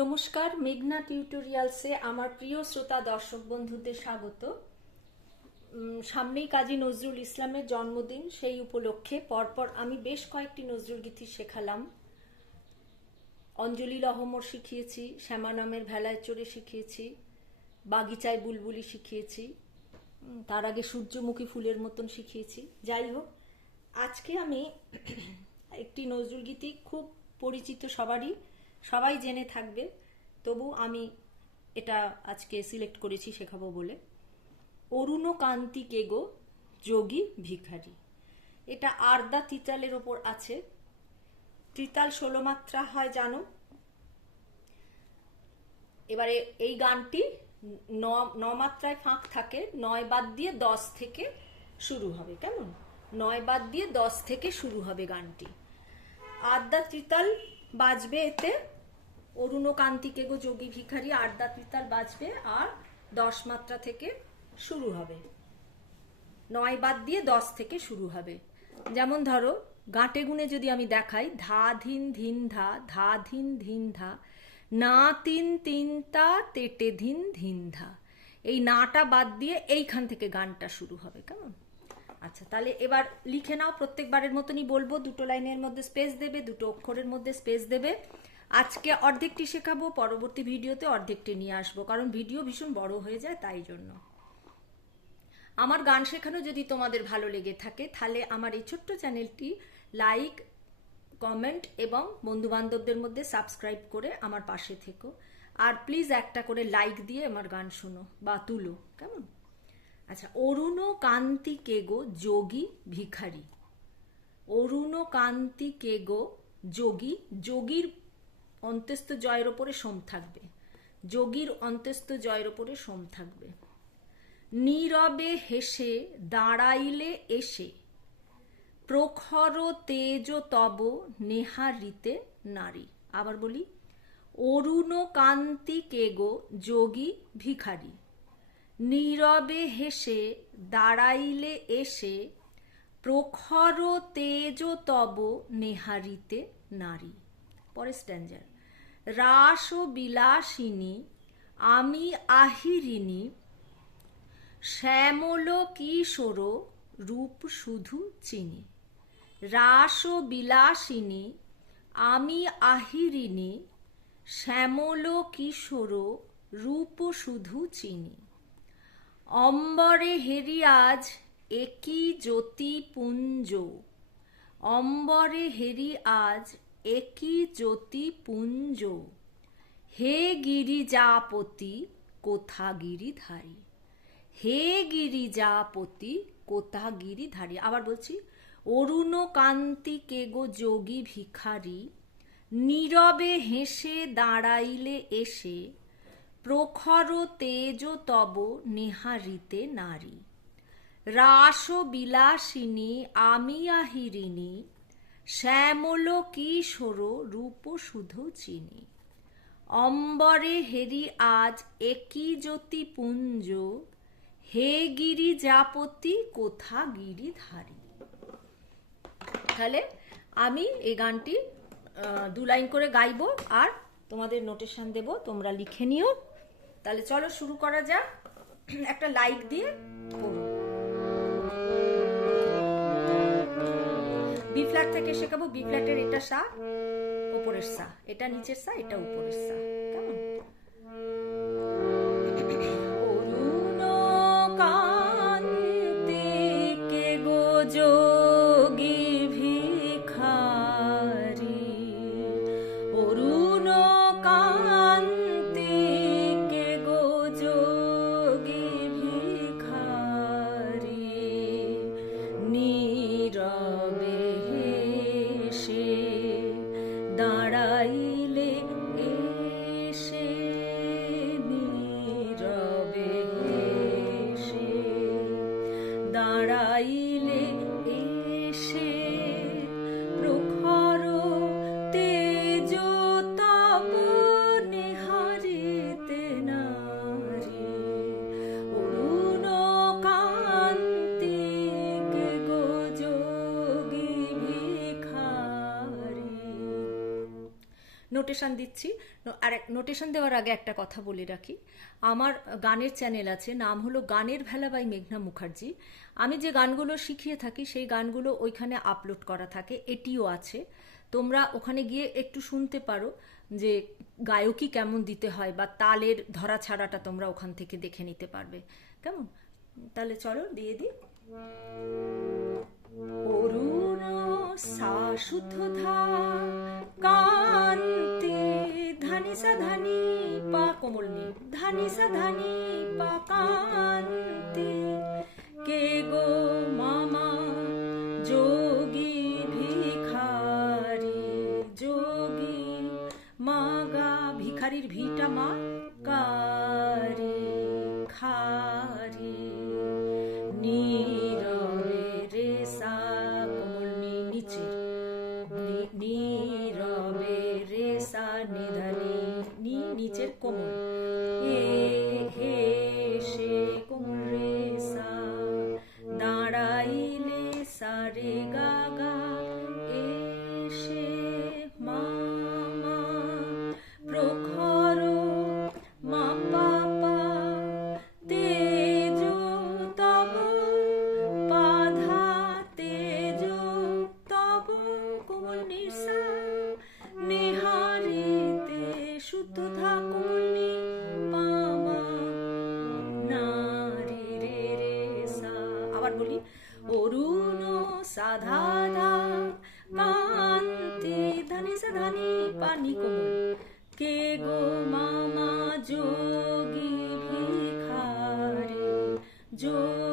নমস্কার, মেঘনা টিউটোরিয়ালসে আমার প্রিয় শ্রোতা দর্শক বন্ধুদের স্বাগত। সামনেই কাজী নজরুল ইসলামের জন্মদিন, সেই উপলক্ষে পরপর আমি বেশ কয়েকটি নজরুল গীতি শেখালাম। অঞ্জলি লহমর শিখিয়েছি, শ্যামা নামের ভেলায় চড়ে শিখিয়েছি, বাগিচায় বুলবুলি শিখিয়েছি তার আগে সূর্যমুখী ফুলের মতন শিখিয়েছি। যাই হোক, আজকে আমি একটি নজরুল গীতি খুব পরিচিত সবারই। সবাই জেনে থাকবে, তবু আমি এটা আজকে সিলেক্ট করেছি শেখাবো বলে। অরুণ কান্তি কেগো যোগী ভিখারি। এটা আর্দা তিতালের ওপর আছে। তিতাল ষোলো মাত্রা হয়, জানো? এবারে এই গানটি ন মাত্রায় ফাঁক থাকে, নয় বাদ দিয়ে দশ থেকে শুরু হবে, কেমন? নয় বাদ দিয়ে দশ থেকে শুরু হবে গানটি। আড্ডা ত্রিতাল বাজবে এতে অরুণ কান্তিকে গো যোগী ভিখারি আড্ডা ত্রিতাল বাজবে আর দশ মাত্রা থেকে শুরু হবে। নয় বাদ দিয়ে দশ থেকে শুরু হবে। যেমন ধরো, গাঁটে গুনে যদি আমি দেখাই, ধা ধিন ধিন ধা ধা ধিন ধিন ধা, না তিন তিন তা, তেটে ধিন ধিন ধা। এই নাটা বাদ দিয়ে এইখান থেকে গানটা শুরু হবে, কেমন? আচ্ছা তাহলে এবার লিখে নাও, প্রত্যেকবারের মতনই বলব, দুটো লাইনের মধ্যে স্পেস দেবে, দুটো অক্ষরের মধ্যে স্পেস দেবে। আজকে অর্ধেকটি শেখাবো, পরবর্তী ভিডিওতে অর্ধেকটি নিয়ে আসব, কারণ ভিডিও ভীষণ বড় হয়ে যায় তাই জন্য। আমার গান শেখানো যদি তোমাদের ভালো লেগে থাকে, তাহলে আমার এই ছোট্ট চ্যানেলটি লাইক, কমেন্ট এবং বন্ধু বান্ধবদের মধ্যে সাবস্ক্রাইব করে আমার পাশে থেকো। আর প্লিজ একটা করে লাইক দিয়ে আমার গান শোনো বা তুলো, কেমন? আচ্ছা অরুণ কান্তি কেগো যোগী ভিখারি? অরুণ কান্তি কেগো যোগী? যোগীর অন্ত্যস্ত জয়ের ওপরে সোম থাকবে। যোগীর অন্ত্যস্ত জয়ের ওপরে সোম থাকবে। নীরবে হেসে, দাঁড়াইলে এসে, প্রখর তেজ তব নেহারিতে নারী। আবার বলি, অরুণ কান্তি কেগো যোগী ভিখারি? নীরবে হেসে, দাঁড়াইলে এসে, প্রখর তেজ তব নেহারিতে নারী। পরে স্ট্যান্ডার। রাস ও বিলাসিনী আমি আহিরিনী শ্যামল কিশোর রূপ শুধু চিনি। রাস ও বিলাসিনী আমি আহিরিনী শ্যামল কিশোর রূপ শুধু চিনি। অম্বরে হেরিয়াজ একই জ্যোতি পুঞ্জ অম্বরে হেরি আজ একই জ্যোতি পুঞ্জ। হে গিরিজাপতি, কোথা গিরিধারী? হে গিরিজাপতি, কোথা গিরিধারী? আবার বলছি অরুণ কান্তি কেগো যোগী ভিখারি, নীরবে হেসে দাঁড়াইলে এসে, প্রখর তেজ তব নেহারিতে নারী। রাস বিলাসিনী আমি আহিরিনী শ্যামল কিশোর রূপ শুধু চিনি। অম্বরে হেরি আজ একই জ্যোতি পুঞ্জ। হে গিরি জাপতি কোথা গিরিধারী তাহলে আমি এই গানটি দু লাইন করে গাইবো আর তোমাদের নোটেশন দেব, তোমরা লিখে নিও। তাহলে চলো শুরু করা যাক। একটা লাইক দিয়ে পড়ো বি ফ্ল্যাট থেকে শেখাবো, বি ফ্ল্যাটের এটা সা উপরের সা এটা নিচের সা এটা উপরের সা নোটেশন দিচ্ছি। আর নোটেশন দেওয়ার আগে একটা কথা বলে রাখি। আমার গানের চ্যানেল আছে, নাম হলো গানের ভেলা বাই মেঘনা মুখার্জি। আমি যে গানগুলো শিখিয়ে থাকি, সেই গানগুলো ওইখানে আপলোড করা থাকে, এটিও আছে। তোমরা ওখানে গিয়ে একটু শুনতে পারো যে গায়কী কেমন দিতে হয় বা তালের ধরা ছাড়াটা তোমরা ওখান থেকে দেখে নিতে পারবে। কেমন? তাহলে চলো, দিয়ে দিই। অরুণ शुद्ध धा কান্তি ধানি সা ধানি পা কোমল নি ধানি সা ধানি পা কান্তি। কে গো নি নিচের নি- নীরবে রে সা নিধানি নি নিচের কোমল কান্তি ধানি সা ধানি পানি কোমল। কে গো মামা যোগী ভিখারি? যোগী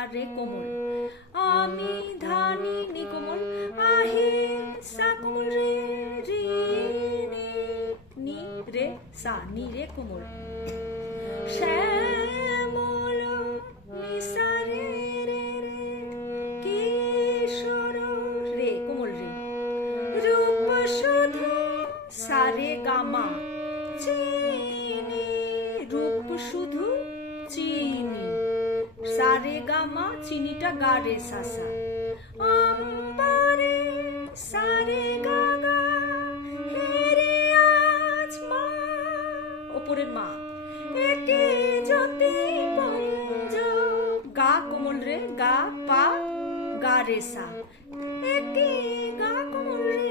নি আর রে সারে গামা চিনিটা গা রে সাসা। গা গা মা। ওপরের মা, একে পুঞ্জ। গা কোমল রে, গা পা, গা রে সা। একে গা কোমল রে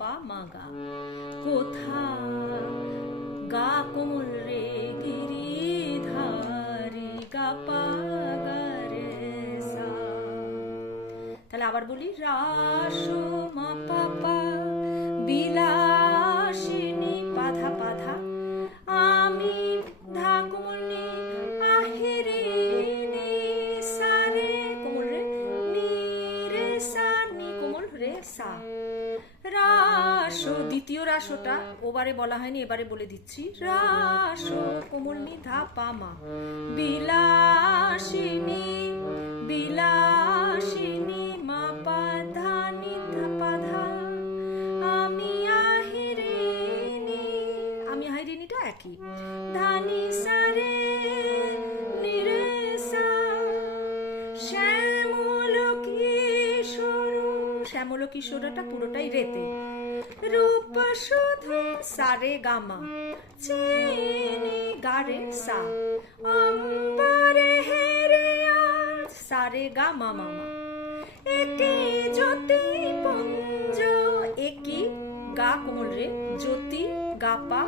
পা মা গা কোথা গা কোমল রে গিরিধারি, গা পা গা রে সা। তাহলে আবার বলি, রাস মা পাপা বিলাসিনী ওবারে বলা হয়নি এবারে বলে দিচ্ছি। রাস কোমল নি ধাপামা বিলাসিনী বিলাসিনী কিশোরটা পুরোটাই রেতে। রূপ শুধু সারে গামা, চিনি গারে সা। অম্বরে হেরিয়া সারে গা মামা। এটি জ্যোতি পুঞ্জ, একি গা কোমল রে জ্যোতি গাপা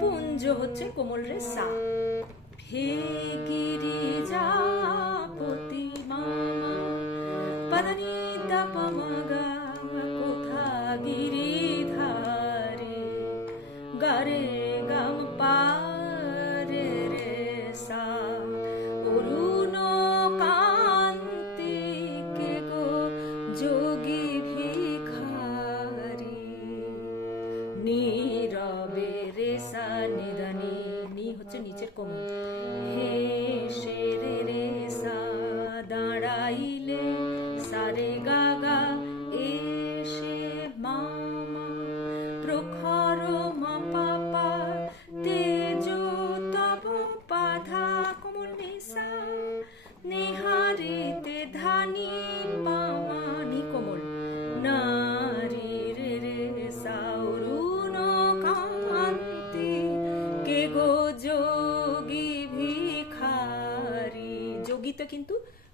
পুঞ্জ হচ্ছে কোমল রে সা। গিরিজাপতি নীরবে রে সা নিদানি। নি হচ্ছে নিচের কোমর। হে